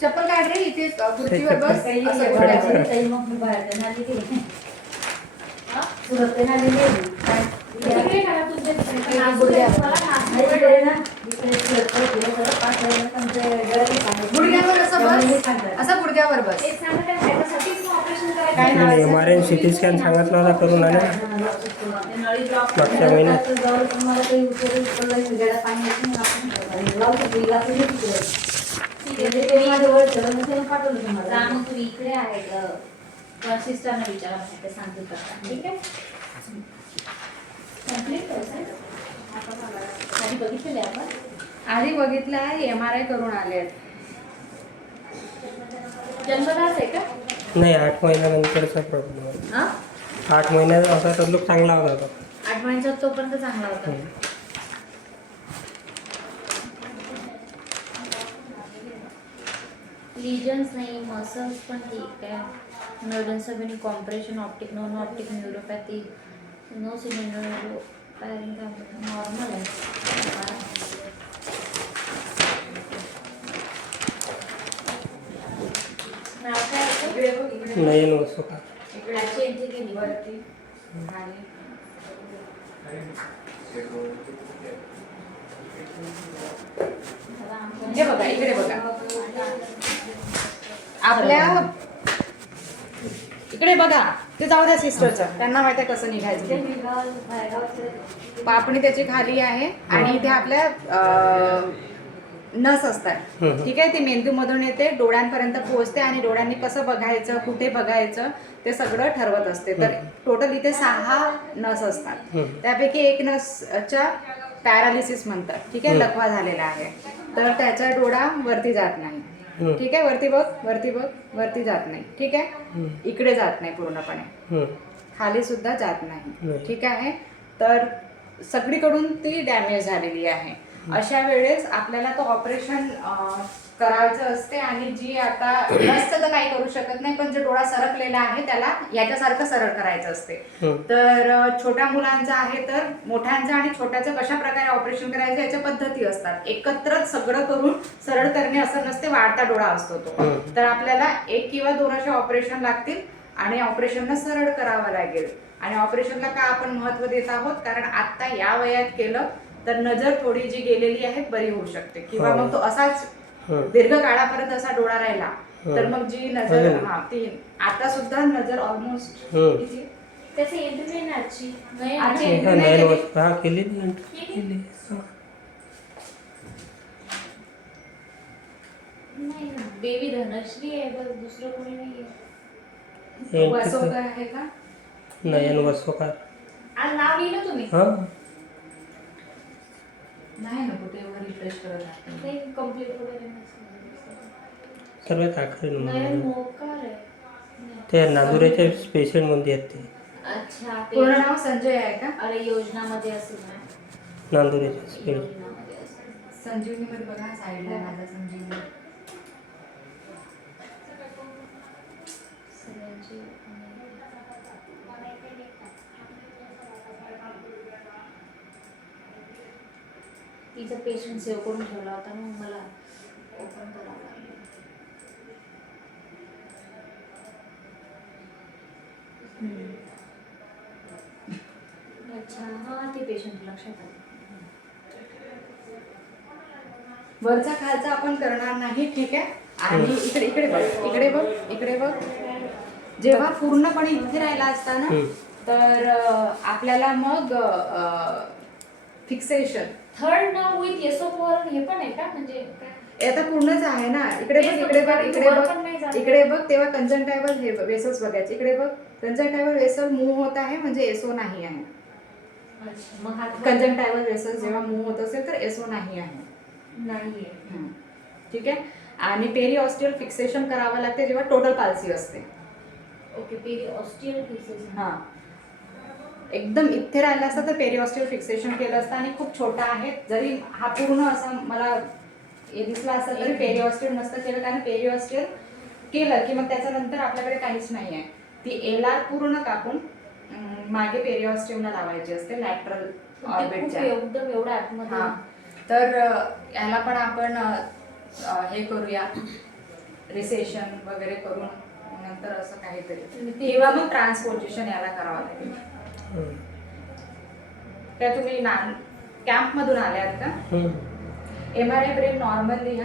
चप्पल काढ रे इथे खुर्चीवर बस. गुडघ्यावर असं गुडघ्यावर बस. MRI CT स्कॅन सांगितला होता करून आले मागच्या महिन्यात. इकडे आहे सिस्टरने विचारा ते सांगते ठीक आहे. आधी बघितलं आहे MRI करून आले आहेत. जन्मदास आहे का? नाही 8 महिन्यानंतरचा प्रॉब्लेम आहे. 8 महिन्याचा असा तर लोक चांगला होता तो. 8 महिन्याचा तोपर्यंत चांगला होता. लीजन्स नाही, मसल्स पण ठीक आहे. न्यूरोसबेनी compression, optic non optic neuropathy, no सिनेरो पॅरिंग नॉर्मल आहे. नयन वसुका हे बघा इकडे बघा. आपल्या इकडे बघा. ते जाऊ द्या सिस्टरचं, त्यांना माहिती आहे कसं निघायचं. पापणी त्याची खाली आहे आणि इथे आपल्या नस असतात. ठीक आहे. ती मेंदूमधून येते, डोळ्यांपर्यंत पोहोचते आणि डोळ्यांनी कसं बघायचं, कुठे बघायचं ते सगळं ठरवत असते. तर टोटल इथे 6 नस असतात. त्यापैकी एक नसच्या पॅरालिसिस म्हणतात. ठीक आहे. लकवा झालेला आहे तर त्याचा डोळा वरती जात नाही. ठीक आहे. वरती बघ, वरती बघ, वरती जात नाही. ठीक आहे. इकडे जात नाही पूर्णपणे, खाली सुद्धा जात नाही. ठीक आहे. तर सगळीकडून ती डॅमेज झालेली आहे. अशा वेळेस आपल्याला तो ऑपरेशन करायचं असते आणि जी आता नसतं तर काही करू शकत नाही, पण जो डोळा सरकलेला आहे त्याला याच्यासारखं सरळ करायचं असते. तर छोट्या मुलांचं आहे तर मोठ्यांचं आणि छोट्याचं कशा प्रकारे ऑपरेशन करायचं याच्या पद्धती असतात. एकत्रच सगळं करून सरळ करणे असं नसते, वाढता डोळा असतो तो. तर आपल्याला 1 किंवा 2 असे ऑपरेशन लागतील आणि ऑपरेशनला सरळ करावं लागेल. आणि ऑपरेशनला का आपण महत्व देत आहोत, कारण आता या वयात केलं तर नजर थोडी जी गेलेली आहे बरी होऊ शकते, किंवा मग तो असाच दीर्घ काळापर्यंत असा डोळा राहिला तर मग जी नजर ती आता सुद्धा नजर ऑलमोस्ट त्याची एंट्री नाही बेबी धनश्री आहे बस, दुसरं कोणी नाहीये. वसोकर आहे का? नयन वसोकार. आज नाव लिहिलं तुम्ही? नाही नको ते एवढं रिफ्रेश करत आहे. ते कंप्लीट वगैरे नसेल. सर्वात आखरी नयन मोकार आहे. ते नागुरेच्या पेशंट मध्ये आहेत ते. अच्छा. पूर्ण नाव संजय आहे का? अरे योजनामध्ये असेल ना. नांदुरेच्या योजनामध्ये असेल. संजीवनी मध्ये बघा साईडला माझा संजीवनी. सगळ्यांची तिचा पेशंट सेव्ह करून ठेवला होता ना, मला ओपन करावं लागलं. अच्छा. हा ते पेशंट लक्षात आलं. वरचा खालचा आपण करणार नाही. ठीक आहे. आणि इकडे इकडे बघ, इकडे बघ, इकडे बघ. जेव्हा पूर्णपणे इथे राहिला असता ना तर आपल्याला मग फिक्सेशन थर्ड नाव विथ एसोफोर हे पण आहे का? म्हणजे आता पूर्णच आहे ना. इकडे बघ, इकडे बघ, इकडे बघ, इकडे बघ. तेव्हा कंजंक्टिव्हल हे वेसल्स बघायचे. इकडे बघ, कंजंक्टिव्हल वेसल मूव्ह होत आहे म्हणजे एसओ नाही आहे. कंजंक्टिव्हल वेसल्स जेव्हा मूव्ह होत असेल तर एसओ नाही आहे. नाहीये. ठीक आहे. आणि पेरिऑस्टियल फिक्सेशन करावं लागते जेव्हा टोटल पाल्सी असते. ओके. पेरिऑस्टियल फिक्सेशन. हां. एकदम इथे राहिला असता तर पेरिऑस्टियल फिक्सेशन केलं असतं आणि खूप छोटा आहे. जरी हा पूर्ण असा मला दिसला असता तरी पेरिऑस्टियल नसतं केलं, कारण पेरिऑस्टियल केलं की मग त्याच्यानंतर आपल्याकडे काहीच नाही आहे. ती एलआर पूर्ण कापून मागे पेरिऑस्टियमला लावायची असते, लॅटरल खूप ऑर्बिटच्या. एकदम एवढ्या आतमध्ये. हां, तर याला पण आपण हे करूया, रिसेशन वगैरे करून नंतर असं काहीतरी, किंवा मग ट्रान्सपोजिशन याला करावं लागेल. हं. त्या तुम्ही कॅम्पमधून आल्यात का? MRI brain normally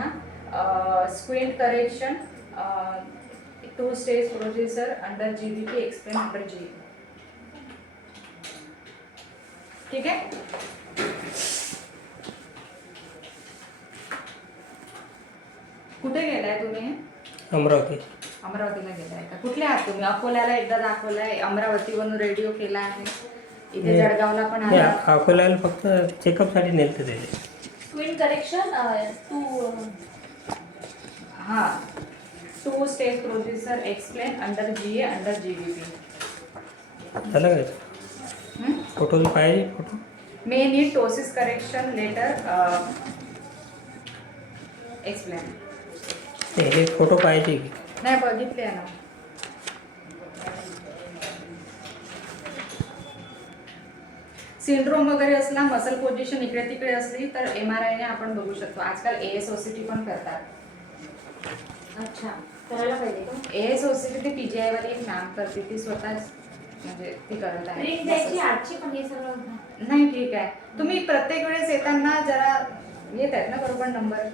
screen correction 2 stage producer under GBP explain under GE. ठीक आहे. कुठे गेलाय तुम्ही? अमरावती. अमरावतीला गेलाय का? कुठले आहात तुम्ही? अकोल्याला एकदा दाखवलाय, अमरावतीवरून रेडिओ केला आहे, इथे जळगावला पण नाही, आला. अकोल्याला फक्त चेकअपसाठी नेलं त्याचे. स्क्वीन करेक्शन हा 2 stage producer explain under GA under GBP. झालं काय? फोटो पाहिजे फोटो. मे नीड टोसिस करेक्शन लेटर एक्सप्लेन. हे फोटो पाहिजे की? नाही बघितले ना. सिंड्रोम वगैरे असला, मसल पोझिशन इकडे तिकडे असली तर MRI ने आपण बघू शकतो. आजकाल ASOCT पण करतात. अच्छा, करायला पाहिजे का? ASOCT ती PGI वाली एक मॅम करते, ती स्वतःच म्हणजे ती करत प्रिंट द्यायची आहे. आजची पण हे सगळं. नाही ठीक आहे. तुम्ही प्रत्येक वेळेस येताना जरा येत आहेत ना बरोबर नंबर.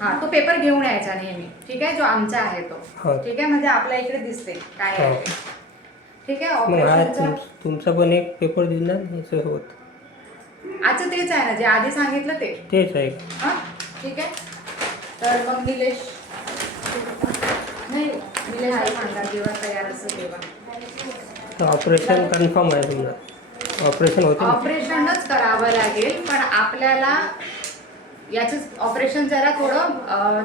हा, तो पेपर घेऊन यायचा नेहमी. ठीक आहे, जो आमचा आहे तो. हो. ठीक आहे, म्हणजे आपल्या इकडे दिसते काय आहे ते. ठीक आहे. मग हा ऑपरेशनचा तुमचा पण एक पेपर देईल ना याच्यासोबत? आजचं तेच आहे ना जे आधी सांगितलं ते. तेच आहे. हां ठीक आहे. तर मग निलेश नाही निलेश आई सांगा जेव्हा तयार असेल तेव्हा. ऑपरेशन कन्फर्म आहे तुमचं? ऑपरेशन होते ना? ऑपरेशनच करावं लागेल, पण आपल्याला याचं ऑपरेशन जरा थोडं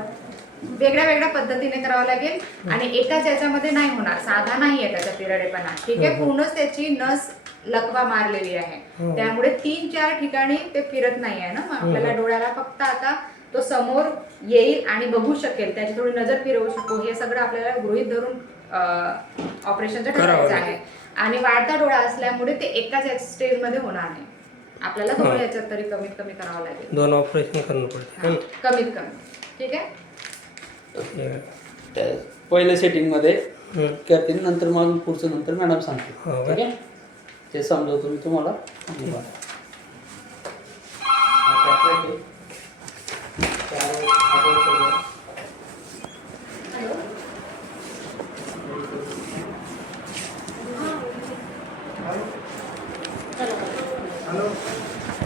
वेगळ्या वेगळ्या पद्धतीने करावं लागेल आणि एकाच याच्यामध्ये नाही होणार. साधा नाही आहे त्याचा पिरडेपणा. ठीक आहे, पूर्णच त्याची नस लकवा मारलेली आहे, त्यामुळे 3-4 ठिकाणी ते फिरत नाही आहे ना. मग आपल्याला डोळ्याला फक्त आता तो समोर येईल आणि बघू शकेल, त्याची थोडी नजर फिरवू शकतो. हे सगळं आपल्याला गृहीत धरून ऑपरेशनचं करायचं आहे. आणि वाढता डोळा असल्यामुळे ते एकाच स्टेजमध्ये होणार नाही. आपल्याला 2 याच्यात तरी कमीत कमी करावं लागेल. 2 ऑपरेशन करणं पडते कमीत कमी. ठीक आहे. त्या पहिल्या सेटिंगमध्ये करतील, नंतर मग पुढचं नंतर मॅडम सांगतील. हो. ठीक आहे, ते समजवतो मी तुम्हाला.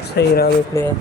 सही राम इकडे.